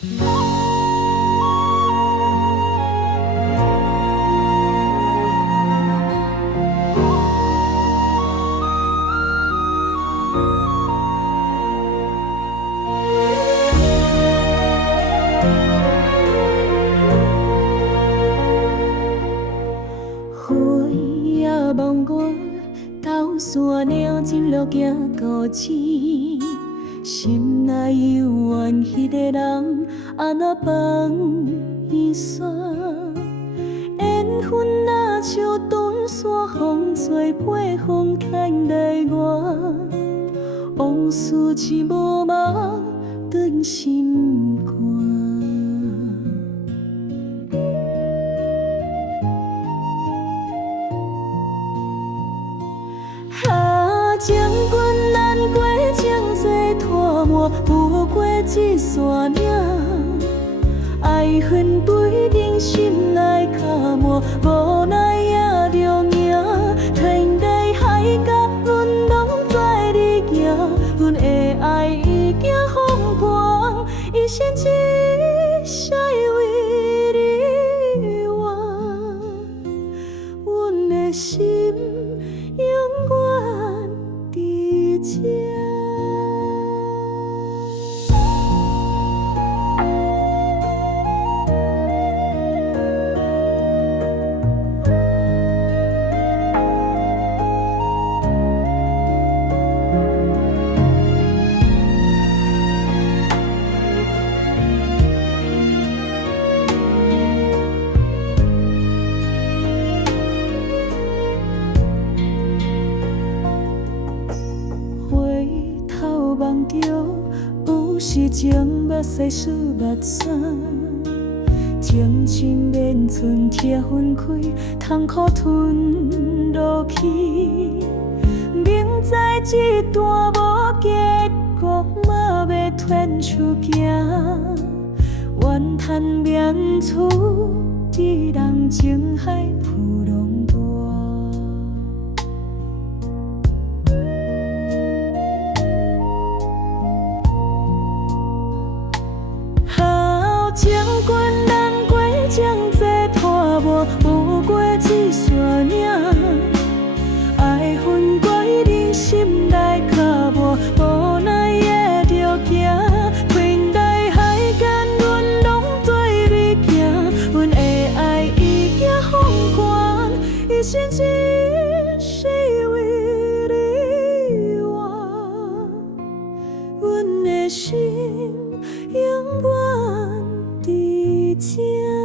斗山岭进路行故市，心内犹原迄个人，安怎放伊煞？缘分若像断线，风吹背风牵来我，往事一幕幕转心肝。情阮难过，情债拖磨，不过一线领。爱恨对阵，心内卡磨，无奈也着赢。天地海角，阮拢在你行。阮的爱已经风光，一生一世为你活。阮的心永远伫这。望着有时情目屎湿目屎，情深绵存铁分开，痛苦吞落去。明知这段无结局，嘛要传出行，怨叹免处，只人情海浮浪大。情阮难过，情债拖磨，不过一线领。爱恨怪人心内卡磨，无奈也着行。天地海角，阮拢对你行。阮的爱已经风光，一生一世为你活。阮的心永远伫这。